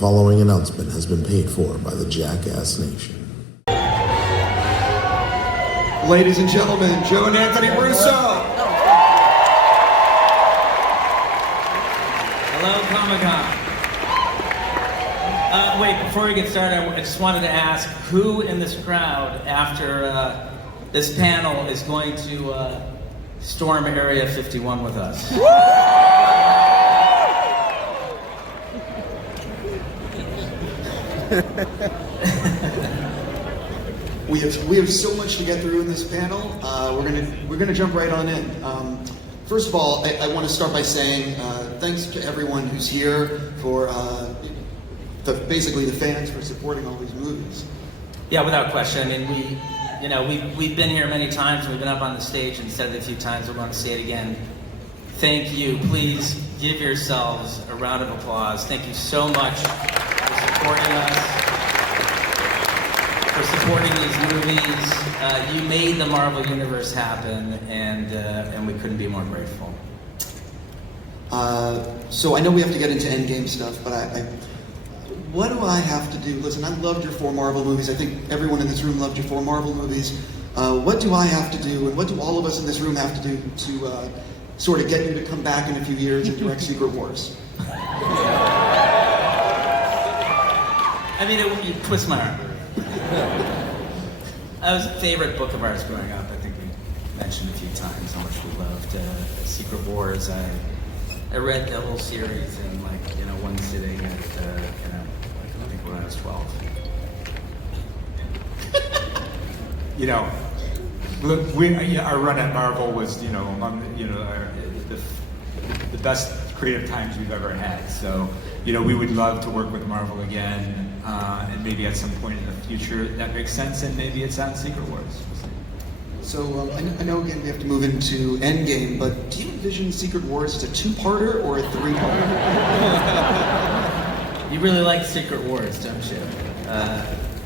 following announcement has been paid for by the Jackass Nation. Ladies and gentlemen, Joe and Anthony Russo. Hello, Comic-Con. Wait, before we get started, I just wanted to ask who in this crowd, after this panel, is going to storm Area 51 with us? We have so much to get through in this panel. We're gonna jump right on in. First of all, I want to start by saying thanks to everyone who's here for basically the fans for supporting all these movies. Yeah, without question. I mean, we've been here many times. We've been up on the stage and said it a few times. We're going to say it again. Thank you. Please give yourselves a round of applause. Thank you so much for supporting us, for supporting these movies. You made the Marvel Universe happen, and we couldn't be more grateful. So I know we have to get into Endgame stuff, but what do I have to do? Listen, I loved your 4 Marvel movies. I think everyone in this room loved your 4 Marvel movies. What do I have to do, and what do all of us in this room have to do to sort of get you to come back in a few years and direct Secret Wars? I mean, you twist my arm. That was a favorite book of ours growing up. I think we mentioned a few times how much we loved Secret Wars. I read the whole series in one sitting at I think when I was 12. Our run at Marvel was among the best creative times we've ever had. So we would love to work with Marvel again, and maybe at some point in the future that makes sense, and maybe it's on Secret Wars. So I know again we have to move into Endgame, but do you envision Secret Wars as a 2-parter or a 3-parter? You really like Secret Wars, don't you?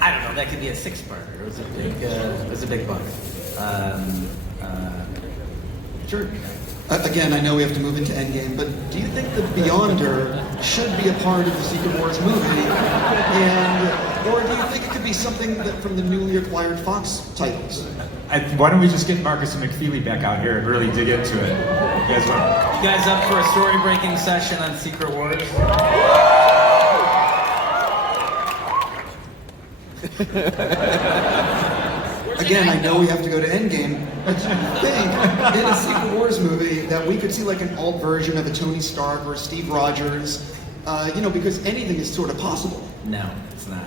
I don't know. That could be a 6-parter. It was a big book. Sure. Again, I know we have to move into Endgame, but do you think that Beyonder should be a part of the Secret Wars movie? Or do you think it could be something from the newly acquired Fox titles? Why don't we just get Marcus and McFeely back out here and really dig into it? You guys up for a story-breaking session on Secret Wars? Again, I know we have to go to Endgame, but do you think in a Secret Wars movie that we could see like an alt version of a Tony Stark or Steve Rogers? Because anything is sort of possible. No, it's not.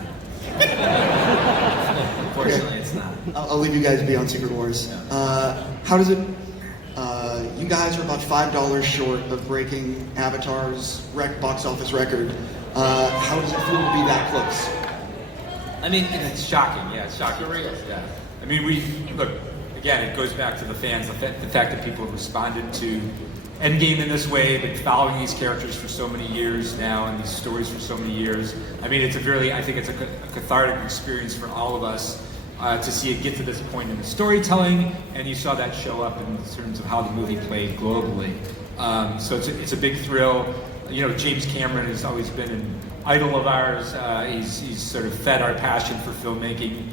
Unfortunately, it's not. I'll leave you guys be on Secret Wars. How does it? You guys are about $5 short of breaking Avatar's box office record. How does it feel to be that close? I mean, it's shocking. Yeah, it's shocking. Yeah. I mean, look, again, it goes back to the fans, the fact that people have responded to Endgame in this way, been following these characters for so many years now, and these stories for so many years. I mean, I think it's a cathartic experience for all of us to see it get to this point in the storytelling, and you saw that show up in terms of how the movie played globally. So it's a big thrill. James Cameron has always been an idol of ours. He's sort of fed our passion for filmmaking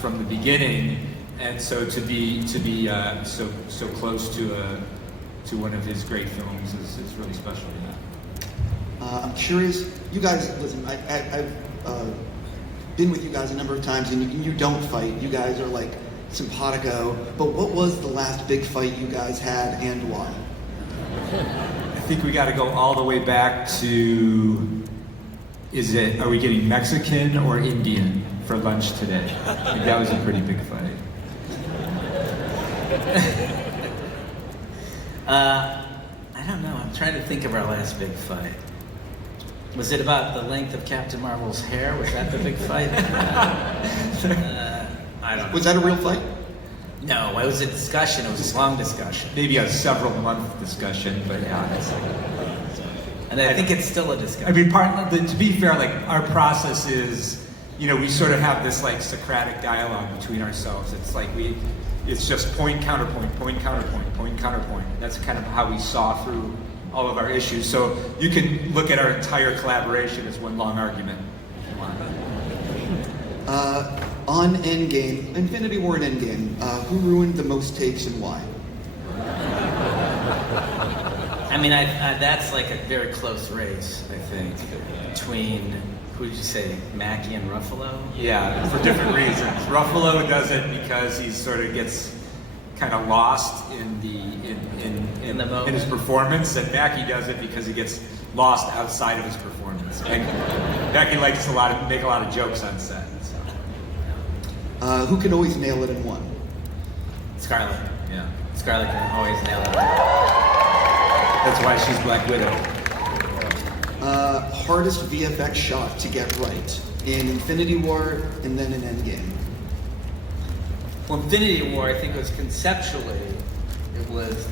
from the beginning, and so to be so close to one of his great films is really special. Yeah. I'm curious. You guys, listen. I've been with you guys a number of times, and you don't fight. You guys are like simpatico. But what was the last big fight you guys had, and why? I think we got to go all the way back to. Are we getting Mexican or Indian for lunch today? I think that was a pretty big fight. I don't know. I'm trying to think of our last big fight. Was it about the length of Captain Marvel's hair? Was that the big fight? I don't know. Was that a real fight? No, it was a discussion. It was a long discussion. Maybe a several-month discussion, but yeah, that's and I think it's still a discussion. I mean, to be fair, our process is, we sort of have this Socratic dialogue between ourselves. It's just point, counterpoint, point, counterpoint, point, counterpoint. That's kind of how we saw through all of our issues. So you can look at our entire collaboration as one long argument. On Endgame, Infinity War and Endgame, who ruined the most takes and why? I mean, that's like a very close race, I think, between, who did you say, Mackie and Ruffalo? Yeah, for different reasons. Ruffalo does it because he sort of gets kind of lost in his performance, and Mackie does it because he gets lost outside of his performance. Mackie likes make a lot of jokes on set. So. Who can always nail it in one? Scarlett. Yeah. Scarlett can always nail it. That's why she's Black Widow. Hardest VFX shot to get right in Infinity War and then in Endgame. Well, Infinity War, I think it was conceptually, it was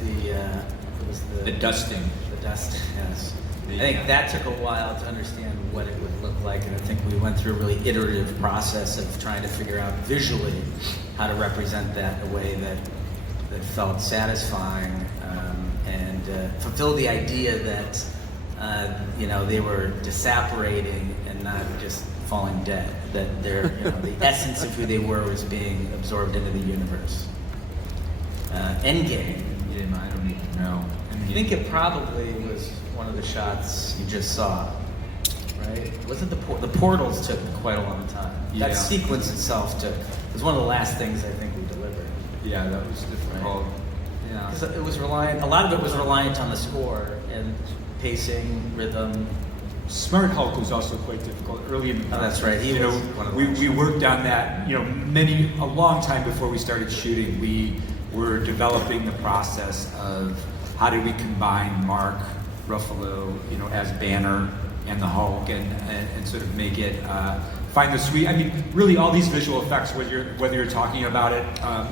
The dusting. The dusting, yes. I think that took a while to understand what it would look like, and I think we went through a really iterative process of trying to figure out visually how to represent that in a way that felt satisfying and fulfilled the idea that they were disapparating and not just falling dead. That the essence of who they were was being absorbed into the universe. Endgame. Yeah, I don't even know. I think it probably was one of the shots you just saw, right? Wasn't the portals took quite a long time. Yeah. That sequence itself was one of the last things I think we delivered. Yeah, that was difficult. Right. Yeah. Because it was reliant. A lot of it was reliant on the score and pacing, rhythm. Smart Hulk was also quite difficult early in the process. That's right. He was one of the we worked on that. A long time before we started shooting. We were developing the process of how do we combine Mark Ruffalo, as Banner and the Hulk, and sort of make it find the sweet. I mean, really, all these visual effects, whether you're talking about it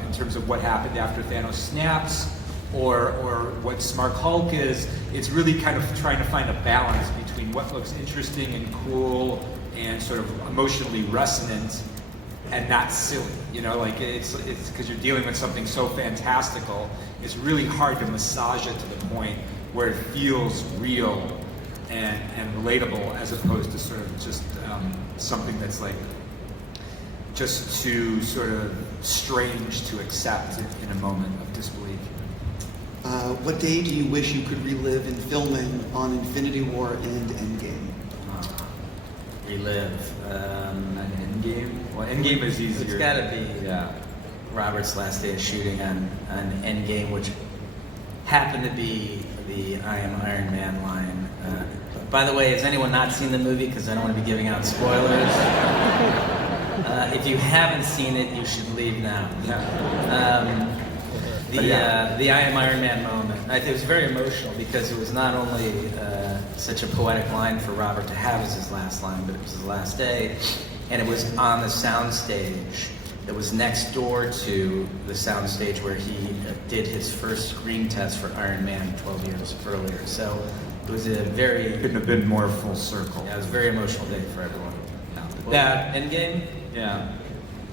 in terms of what happened after Thanos snaps, or what Smart Hulk is, it's really kind of trying to find a balance between what looks interesting and cool and sort of emotionally resonant and not silly. It's because you're dealing with something so fantastical. It's really hard to massage it to the point where it feels real and relatable, as opposed to sort of just something that's like just too sort of strange to accept in a moment of disbelief. What day do you wish you could relive in filming on Infinity War and Endgame? Relive. An Endgame? Well, Endgame is easier. It's got to be Yeah. Robert's last day of shooting on Endgame, which happened to be the "I am Iron Man" line. By the way, has anyone not seen the movie? Because I don't want to be giving out spoilers. If you haven't seen it, you should leave now. The "I am Iron Man" moment. I think it was very emotional because it was not only such a poetic line for Robert to have as his last line, but it was his last day, and it was on the soundstage that was next door to the soundstage where he did his first screen test for Iron Man 12 years earlier. So it was a very... Couldn't have been more full circle. Yeah, it was a very emotional day for everyone. That Endgame? Yeah.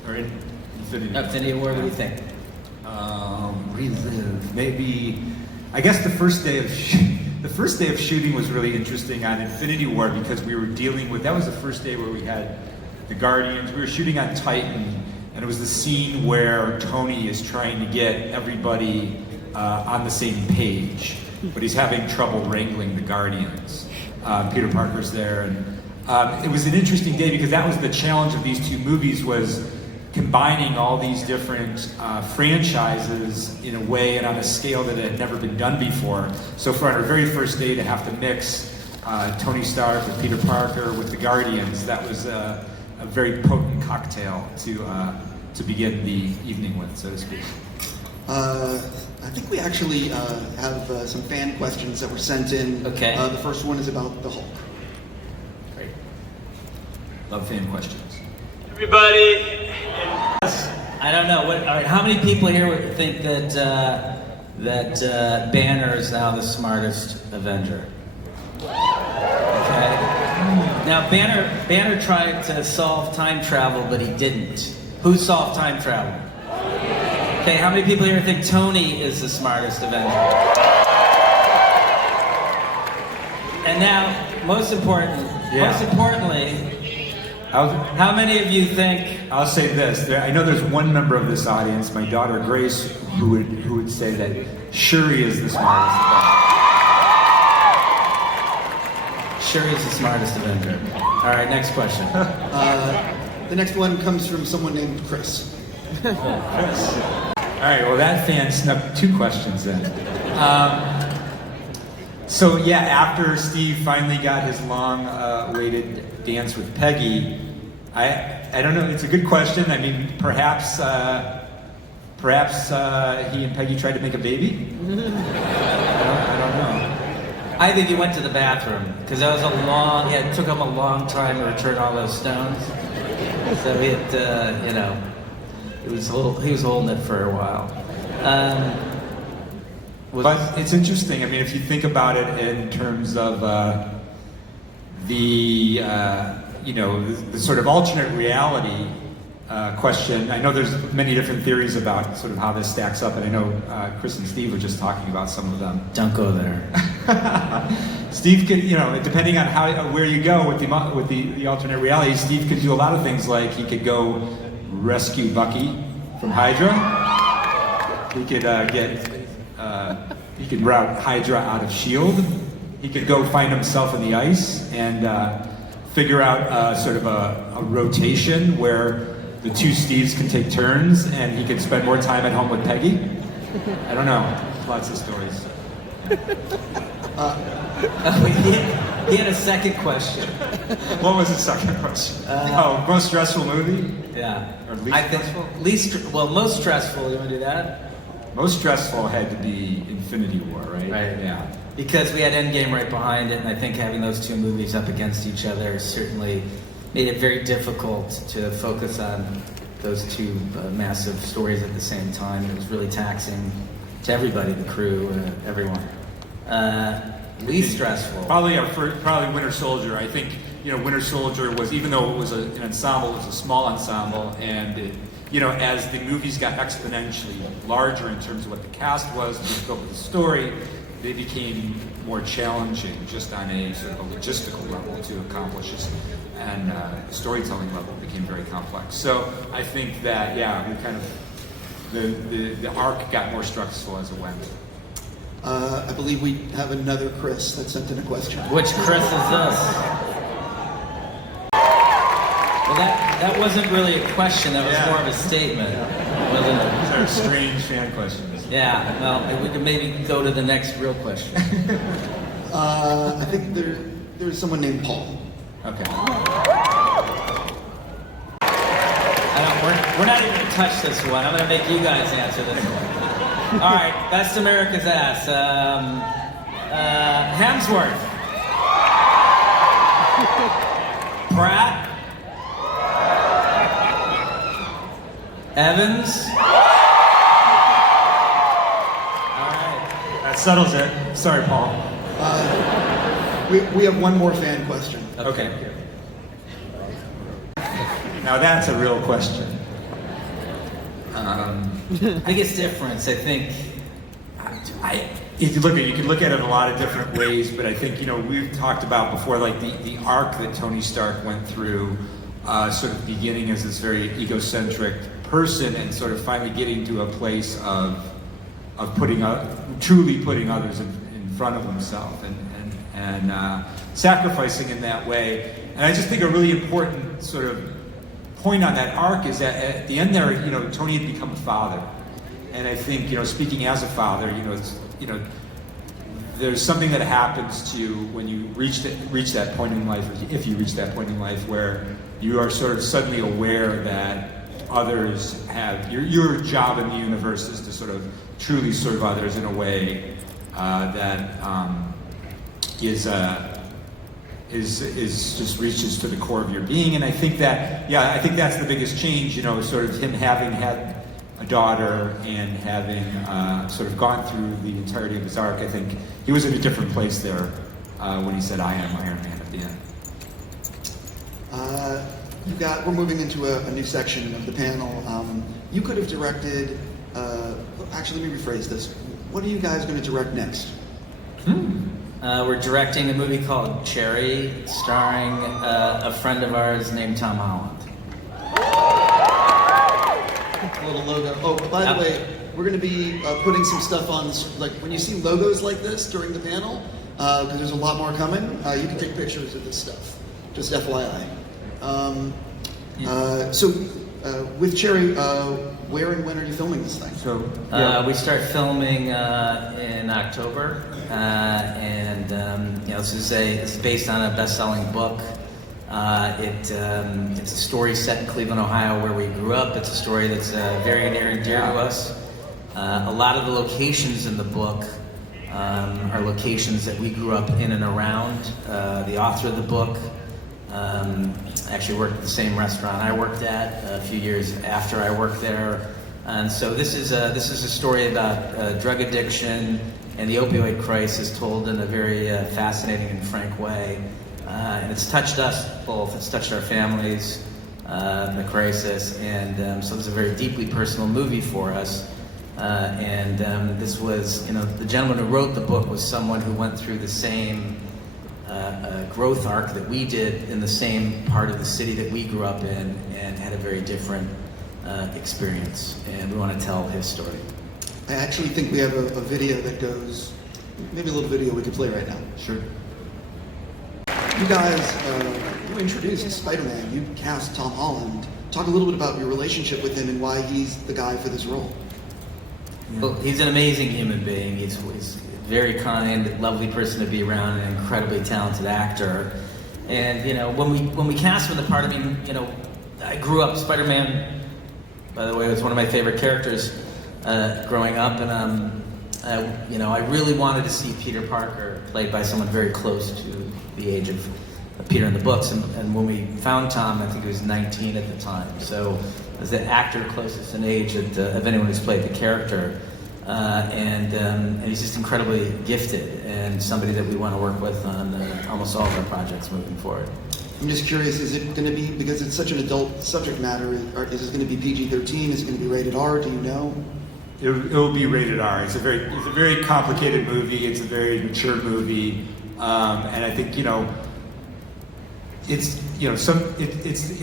Or Infinity War, what do you think? Relive. Maybe, I guess the first day of shooting was really interesting on Infinity War because we were dealing with, that was the first day where we had the Guardians. We were shooting on Titan, and it was the scene where Tony is trying to get everybody on the same page, but he's having trouble wrangling the Guardians. Peter Parker's there, and it was an interesting day because that was the challenge of these two movies, was combining all these different franchises in a way and on a scale that had never been done before. So for our very first day to have to mix Tony Stark with Peter Parker with the Guardians, that was a very potent cocktail to begin the evening with, so to speak. I think we actually have some fan questions that were sent in. Okay. The first one is about the Hulk. Great. Love fan questions. Everybody. I don't know. All right, how many people here would think that Banner is now the smartest Avenger? Okay. Now Banner tried to solve time travel, but he didn't. Who solved time travel? Okay, how many people here think Tony is the smartest Avenger? And now, most importantly, how many of you think? I'll say this. I know there's one member of this audience, my daughter Grace, who would say that Shuri is the smartest Avenger. Shuri is the smartest Avenger. All right, next question. The next one comes from someone named Chris. Chris. All right, well that fan snuck 2 questions then. So yeah, after Steve finally got his long-awaited dance with Peggy, I don't know. It's a good question. I mean, perhaps he and Peggy tried to make a baby. I don't know. I think he went to the bathroom because that was it took him a long time to return all those stones. So he had, he was holding it for a while. But it's interesting. I mean, if you think about it in terms of the sort of alternate reality question. I know there's many different theories about sort of how this stacks up, and I know Chris and Steve were just talking about some of them. Don't go there. Steve could, depending on where you go with the alternate reality, Steve could do a lot of things. Like he could go rescue Bucky from Hydra. He could he could route Hydra out of S.H.I.E.L.D. He could go find himself in the ice and figure out sort of a rotation where the 2 Steves can take turns, and he could spend more time at home with Peggy. I don't know. Lots of stories. He had a second question. What was the second question? Most stressful movie? Yeah. Or least stressful? Most stressful. You want to do that? Most stressful had to be Infinity War, right? Right. Yeah. Because we had Endgame right behind it, and I think having those 2 movies up against each other certainly made it very difficult to focus on those 2 massive stories at the same time. It was really taxing to everybody, the crew, everyone. Least stressful. Probably Winter Soldier. I think Winter Soldier was, even though it was an ensemble, it was a small ensemble, and it, as the movies got exponentially larger in terms of what the cast was, the scope of the story, they became more challenging just on a sort of a logistical level to accomplish this, and the storytelling level became very complex. So I think that we kind of the arc got more stressful as it went. I believe we have another Chris that sent in a question. Which Chris is this? Well, that wasn't really a question. That was more of a statement, wasn't it? These are strange fan questions. Yeah. Well, we could maybe go to the next real question. I think there's someone named Paul. Okay. We're not even gonna touch this one. I'm gonna make you guys answer this one. All right, that's America's ass. Hemsworth. Pratt. Evans. All right. That settles it. Sorry, Paul. We have one more fan question. Okay. Now that's a real question. Biggest difference, I think. You can look at it a lot of different ways, but I think we've talked about before, like the arc that Tony Stark went through, sort of beginning as this very egocentric person, and sort of finally getting to a place of truly putting others in front of himself and sacrificing in that way. And I just think a really important sort of point on that arc is that at the end there, Tony had become a father, and I think speaking as a father, there's something that happens to you when you reach that point in life, if you reach that point in life where you are sort of suddenly aware that others have your job in the universe is to sort of truly serve others in a way that is just reaches to the core of your being. And I think that's the biggest change, sort of him having had a daughter and having sort of gone through the entirety of his arc. I think he was in a different place there when he said, "I am Iron Man" at the end. We're moving into a new section of the panel. You could have directed, actually let me rephrase this. What are you guys going to direct next? We're directing a movie called Cherry, starring a friend of ours named Tom Holland. A little logo. Oh, by the way, we're going to be putting some stuff on, like when you see logos like this during the panel, because there's a lot more coming, you can take pictures of this stuff, just FYI. So with Cherry, where and when are you filming this thing? So We start filming in October, and this is based on a best-selling book. It's a story set in Cleveland, Ohio, where we grew up. It's a story that's very near and dear to us. A lot of the locations in the book are locations that we grew up in and around. The author of the book actually worked at the same restaurant I worked at a few years after I worked there. And so this is a story about drug addiction and the opioid crisis told in a very fascinating and frank way. And it's touched us both. It's touched our families, the crisis, and so it's a very deeply personal movie for us. This was, the gentleman who wrote the book was someone who went through the same growth arc that we did in the same part of the city that we grew up in, and had a very different experience. And we want to tell his story. I actually think we have a video that goes, maybe a little video we could play right now. Sure. You guys, you introduced Spider-Man. You cast Tom Holland. Talk a little bit about your relationship with him and why he's the guy for this role. Well, he's an amazing human being. He's a very kind, lovely person to be around, an incredibly talented actor. And when we cast him in the part, I grew up. Spider-Man, by the way, was one of my favorite characters growing up, and I really wanted to see Peter Parker played by someone very close to the age of Peter in the books. And when we found Tom, I think he was 19 at the time. So as the actor closest in age of anyone who's played the character. And he's just incredibly gifted and somebody that we want to work with on almost all of our projects moving forward. I'm just curious, is it going to be, because it's such an adult subject matter, is it going to be PG-13? Is it going to be rated R? Do you know? It will be rated R. It's a very complicated movie. It's a very mature movie, and I think it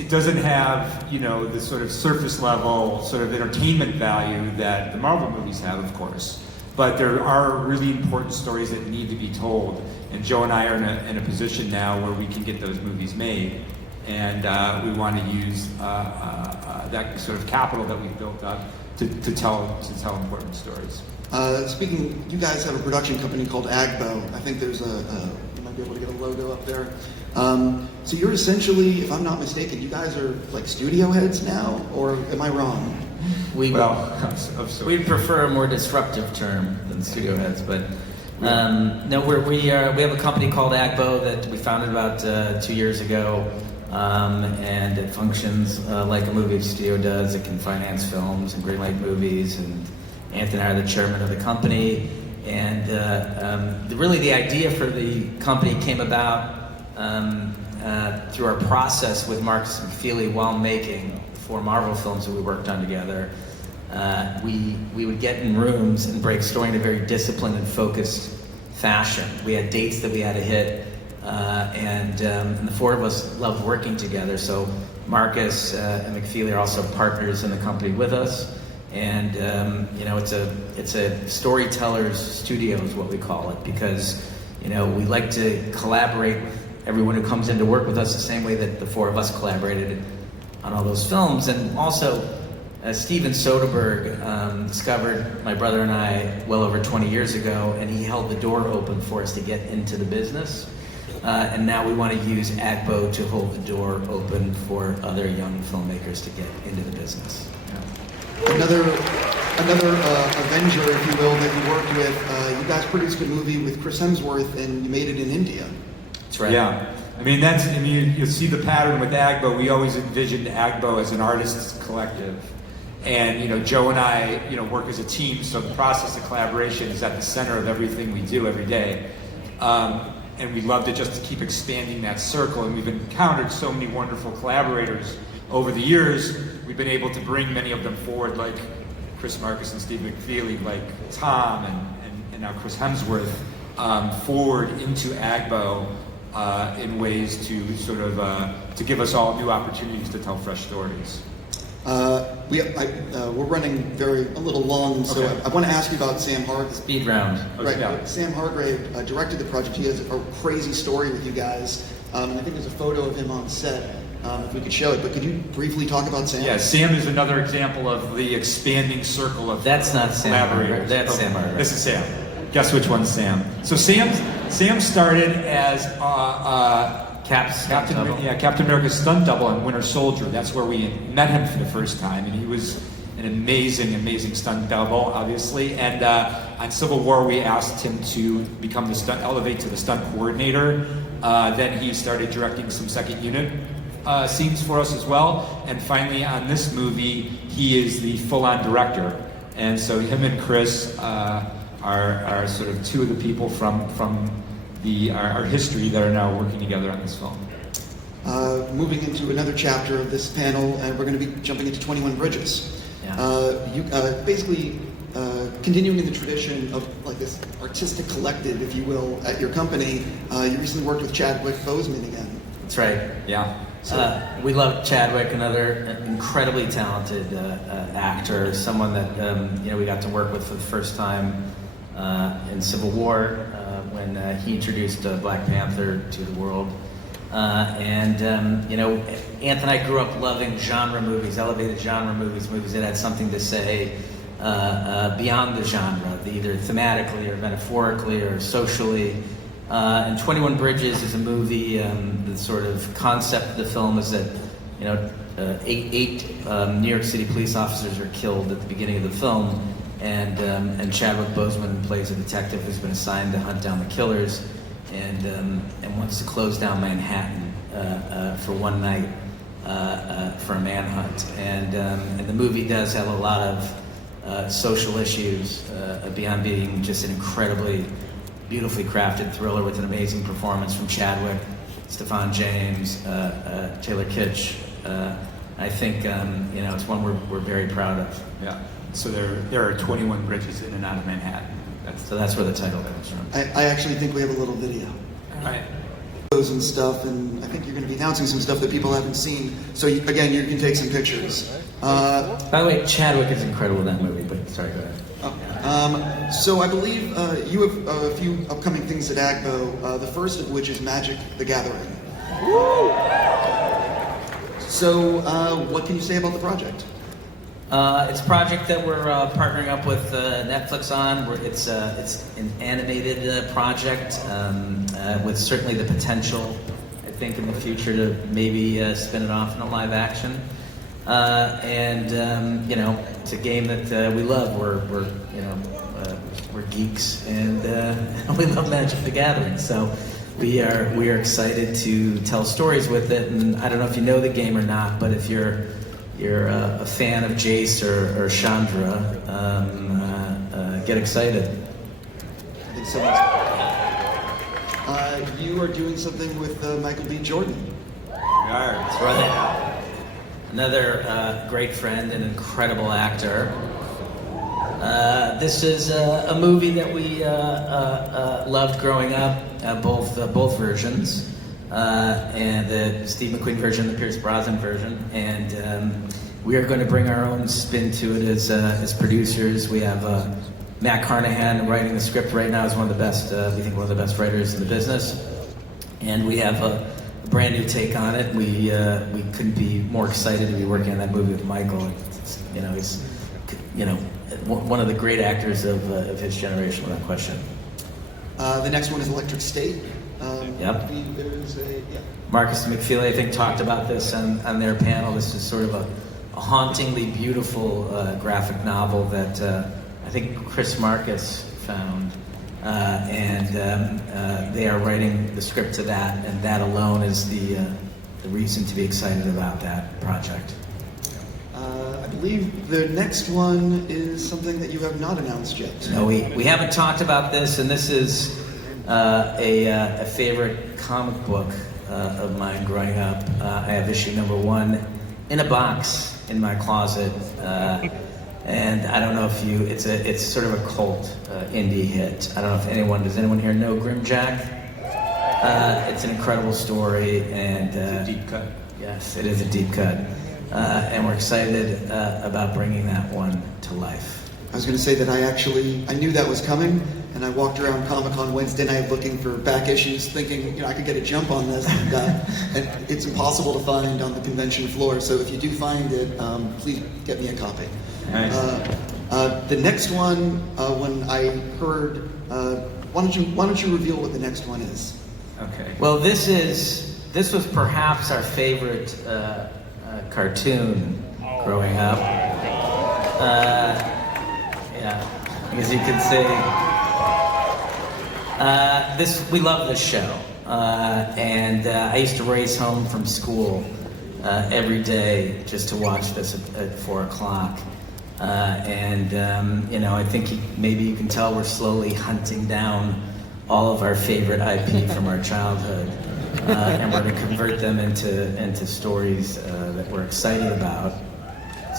doesn't have the sort of surface level sort of entertainment value that the Marvel movies have, of course. But there are really important stories that need to be told, and Joe and I are in a position now where we can get those movies made, and we want to use that sort of capital that we've built up to tell important stories. Speaking, you guys have a production company called Agbo. I think there's you might be able to get a logo up there. So you're essentially, if I'm not mistaken, you guys are like studio heads now, or am I wrong? We'd prefer a more disruptive term than studio heads, but no, we have a company called Agbo that we founded about 2 years ago, and it functions like a movie studio does. It can finance films and greenlight movies, and Anthony and I are the chairman of the company. And really the idea for the company came about through our process with Marcus McFeely while making 4 Marvel films that we worked on together. We would get in rooms and break story in a very disciplined and focused fashion. We had dates that we had to hit, and the 4 of us loved working together. So Marcus and McFeely are also partners in the company with us. And it's a storyteller's studio is what we call it, because we like to collaborate with everyone who comes in to work with us the same way that the 4 of us collaborated on all those films. And also, Steven Soderbergh discovered my brother and I well over 20 years ago, and he held the door open for us to get into the business. And now we want to use Agbo to hold the door open for other young filmmakers to get into the business. Another Avenger, if you will, that you worked with. You guys produced a movie with Chris Hemsworth, and you made it in India. That's right. Yeah, you'll see the pattern with Agbo. We always envisioned Agbo as an artist's collective, and Joe and I work as a team. So the process of collaboration is at the center of everything we do every day, and we love to just keep expanding that circle. And we've encountered so many wonderful collaborators over the years. We've been able to bring many of them forward, like Chris Marcus and Steve McFeely, like Tom and now Chris Hemsworth. forward into Agbo in ways to sort of to give us all new opportunities to tell fresh stories. We're running a little long, so Okay. I want to ask you about Sam Hargrave. Speed round. Right, Yeah. Sam Hargrave directed the project. He has a crazy story with you guys, and I think there's a photo of him on set. If we could show it, but could you briefly talk about Sam? Yeah, Sam is another example of the expanding circle of That's not Sam collaborators. Hargrave. That's Sam Hargrave. This is Sam. Guess which one's Sam? So Sam started as Captain America's stunt double on Winter Soldier. That's where we met him for the first time, and he was an amazing stunt double, obviously. And on Civil War, we asked him to become elevate to the stunt coordinator. Then he started directing some second unit scenes for us as well. And finally, on this movie, he is the full-on director. And so him and Chris are sort of two of the people from our history that are now working together on this film. Moving into another chapter of this panel, and we're going to be jumping into 21 Bridges. Yeah. You basically continuing in the tradition of like this artistic collective, if you will, at your company. You recently worked with Chadwick Boseman again. That's right. Yeah. We love Chadwick, another incredibly talented actor, someone that we got to work with for the first time in Civil War when he introduced Black Panther to the world. Anth and I grew up loving genre movies, elevated genre movies that had something to say beyond the genre, either thematically or metaphorically or socially. And 21 Bridges is a movie. The sort of concept of the film is that eight New York City police officers are killed at the beginning of the film, and Chadwick Boseman plays a detective who's been assigned to hunt down the killers, and wants to close down Manhattan for one night for a manhunt. And the movie does have a lot of social issues beyond being just an incredibly beautifully crafted thriller with an amazing performance from Chadwick, Stephan James, Taylor Kitsch. I think it's one we're very proud of. Yeah. So there are 21 bridges in and out of Manhattan. That's where the title comes from. I actually think we have a little video. All right. And stuff, and I think you're going to be announcing some stuff that people haven't seen. So you can take some pictures. By the way, Chadwick is incredible in that movie. But sorry, go ahead. So I believe you have a few upcoming things at Agbo. The first of which is Magic: The Gathering. Woo! So what can you say about the project? It's a project that we're partnering up with Netflix on. It's an animated project with certainly the potential, I think, in the future to maybe spin it off in a live action. It's a game that we love. We're geeks, and we love Magic: The Gathering. So we are excited to tell stories with it. And I don't know if you know the game or not, but if you're a fan of Jace or Chandra, get excited. I think so. You are doing something with Michael B. Jordan. That's right. Another great friend and incredible actor. This is a movie that we loved growing up, both versions. And the Steve McQueen version, the Pierce Brosnan version, and we are going to bring our own spin to it as producers. We have Matt Carnahan writing the script right now, is one of the best, we think one of the best writers in the business, and we have a brand new take on it. We couldn't be more excited to be working on that movie with Michael. He's one of the great actors of his generation, without question. The next one is Electric State. Yep. Marcus McFeely, I think, talked about this on their panel. This is sort of a hauntingly beautiful graphic novel that I think Chris Marcus found. They are writing the script to that, and that alone is the reason to be excited about that project. I believe the next one is something that you have not announced yet. No, we haven't talked about this, and this is a favorite comic book of mine growing up. I have issue number 1 in a box in my closet. And I don't know if it's sort of a cult indie hit. I don't know if does anyone here know Grimjack? It's an incredible story, and It's a deep cut. yes, it is a deep cut. And we're excited about bringing that one to life. I was going to say that I knew that was coming, and I walked around Comic-Con Wednesday night looking for back issues, thinking I could get a jump on this, and it's impossible to find on the convention floor. So if you do find it, please get me a copy. Nice. The next one, when I heard, why don't you reveal what the next one is? Okay. Well, this was perhaps our favorite cartoon growing up. Yeah, as you can see, we love this show, and I used to race home from school every day just to watch this at 4 o'clock. I think maybe you can tell we're slowly hunting down all of our favorite IP from our childhood, and we're going to convert them into stories that we're excited about.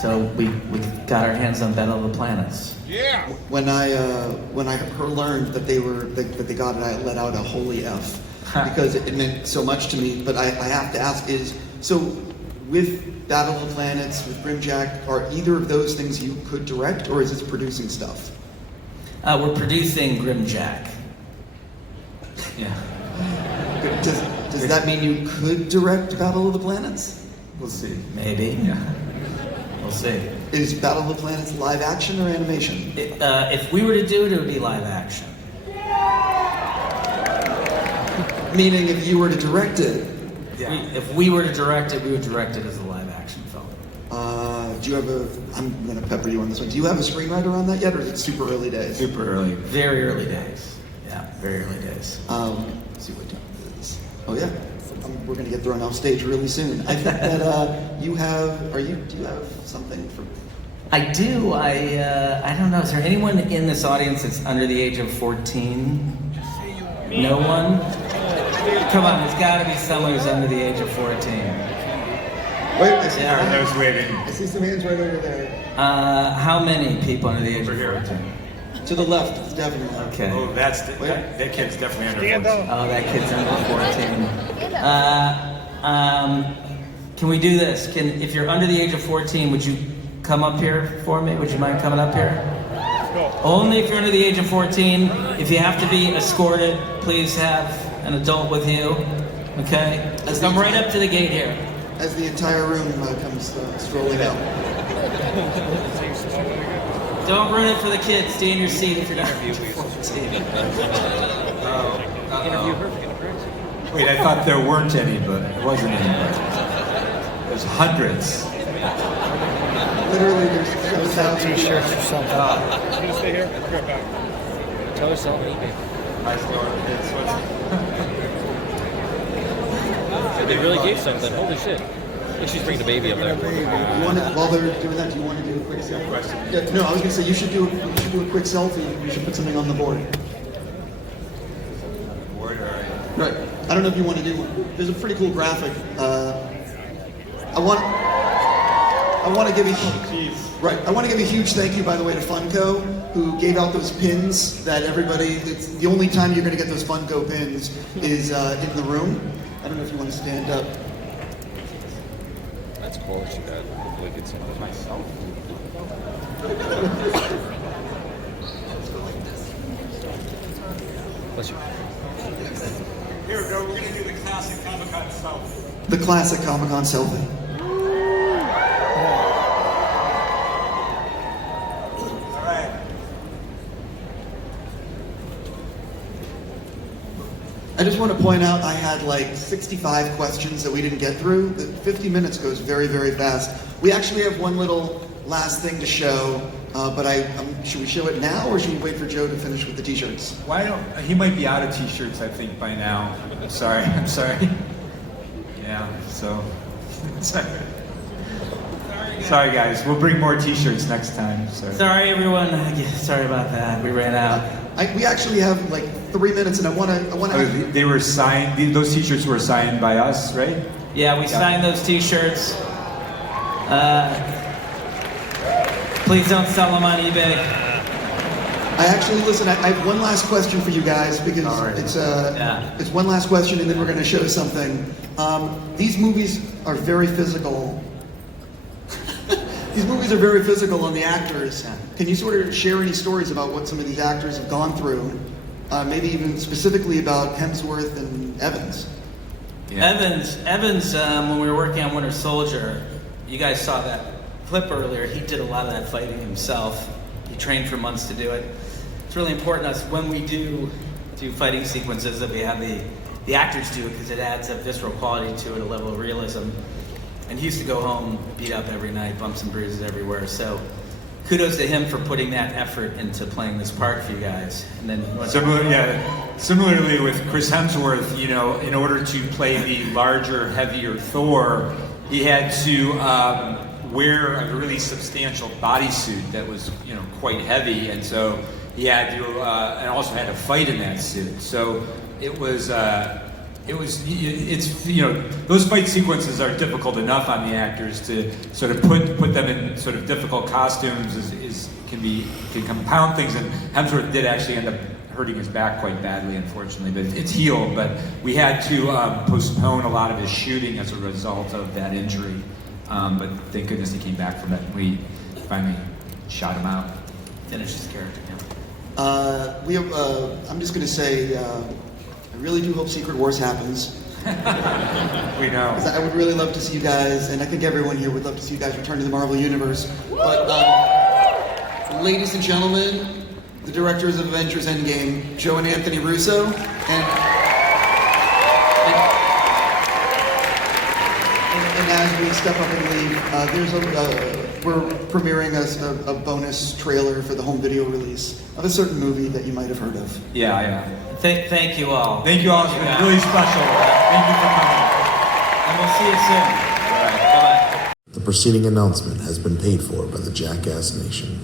So we got our hands on Battle of the Planets. Yeah. When I learned that they got it, I let out a holy F because it meant so much to me. But I have to ask with Battle of the Planets, with Grimjack, are either of those things you could direct, or is this producing stuff? We're producing Grimjack. Yeah. Does that mean you could direct Battle of the Planets? We'll see. Maybe. Yeah. We'll see. Is Battle of the Planets live action or animation? If we were to do it, it would be live action. Meaning, if you were to direct it. Yeah. If we were to direct it, we would direct it as a live action film. Do you have I'm going to pepper you on this one. Do you have a screenwriter on that yet, or is it super early days? Super early. Very early days. Yeah, very early days. Let's see what time it is. Oh yeah, we're going to get thrown off stage really soon. I think that do you have something for? I do. I don't know. Is there anyone in this audience that's under the age of 14? No one? Come on, there's got to be someone who's under the age of 14. Wait, I see, Those waving. I see some hands right over there. How many people under the age of Over here. 14? To the left, it's definitely. Okay. Oh, that kid's definitely under 14. Oh, that kid's under 14. Can we do this? If you're under the age of 14, would you come up here for me? Would you mind coming up here? Only if you're under the age of 14. If you have to be escorted, please have an adult with you. Okay? Let's come right up to the gate here. As the entire room comes strolling out. Don't ruin it for the kids. Stay in your seat if you're not under 14. Interview her. Wait, I thought there weren't any, but it wasn't any. There's hundreds. Literally, there's thousands. T-shirts or something. You gonna stay here? Tell her something. They really gave something. Holy shit. I think she's bringing the baby up there. While they're doing that, do you want to do a quick selfie? Yeah, no, I was going to say you should do a quick selfie. You should put something on the board. Right. I don't know if you want to do one. There's a pretty cool graphic. I want to give a huge thank you, by the way, to Funko, who gave out those pins that everybody. It's the only time you're going to get those Funko pins is in the room. I don't know if you want to stand up. That's cool. She got hopefully get some of myself. Bless you. Here we go. We're going to do the classic Comic-Con selfie. The classic Comic-Con selfie. All right. I just want to point out I had like 65 questions that we didn't get through. The 50 minutes goes very, very fast. We actually have one little last thing to show, but should we show it now or should we wait for Joe to finish with the t-shirts? Why don't he might be out of t-shirts, I think, by now. I'm sorry. Yeah, so sorry guys. We'll bring more t-shirts next time. Sorry, everyone. Sorry about that. We ran out. We actually have like 3 minutes, and I want to. They were signed. Those t-shirts were signed by us, right? Yeah, we signed those t-shirts. Please don't sell them on eBay. I actually, listen, I have one last question for you guys because it's one last question and then we're going to show something. These movies are very physical. These movies are very physical on the actors. Can you sort of share any stories about what some of these actors have gone through? Maybe even specifically about Hemsworth and Evans. Yeah. Evans, when we were working on Winter Soldier, you guys saw that clip earlier. He did a lot of that fighting himself. He trained for months to do it. It's really important to us when we do fighting sequences that we have the actors do it because it adds a visceral quality to it, a level of realism. And he used to go home beat up every night, bumps and bruises everywhere. So kudos to him for putting that effort into playing this part for you guys. And then similarly with Chris Hemsworth, you know, in order to play the larger, heavier Thor, he had to wear a really substantial bodysuit that was, you know, quite heavy, and so he had to, and also had to fight in that suit. So it's you know, those fight sequences are difficult enough on the actors to sort of put them in sort of difficult costumes can compound things, and Hemsworth did actually end up hurting his back quite badly, unfortunately, but it's healed. But we had to postpone a lot of his shooting as a result of that injury. But thank goodness he came back from it. We finally shot him out. Finished his character. I'm just going to say, I really do hope Secret Wars happens. We know. I would really love to see you guys, and I think everyone here would love to see you guys return to the Marvel Universe. But, ladies and gentlemen, the directors of Avengers Endgame, Joe and Anthony Russo, and as we step up and leave, we're premiering a bonus trailer for the home video release of a certain movie that you might have heard of. Yeah. Thank you all. Thank you all. It's been really special. Thank you for coming. And we'll see you soon. All right. Bye-bye. The preceding announcement has been paid for by the Jackass Nation.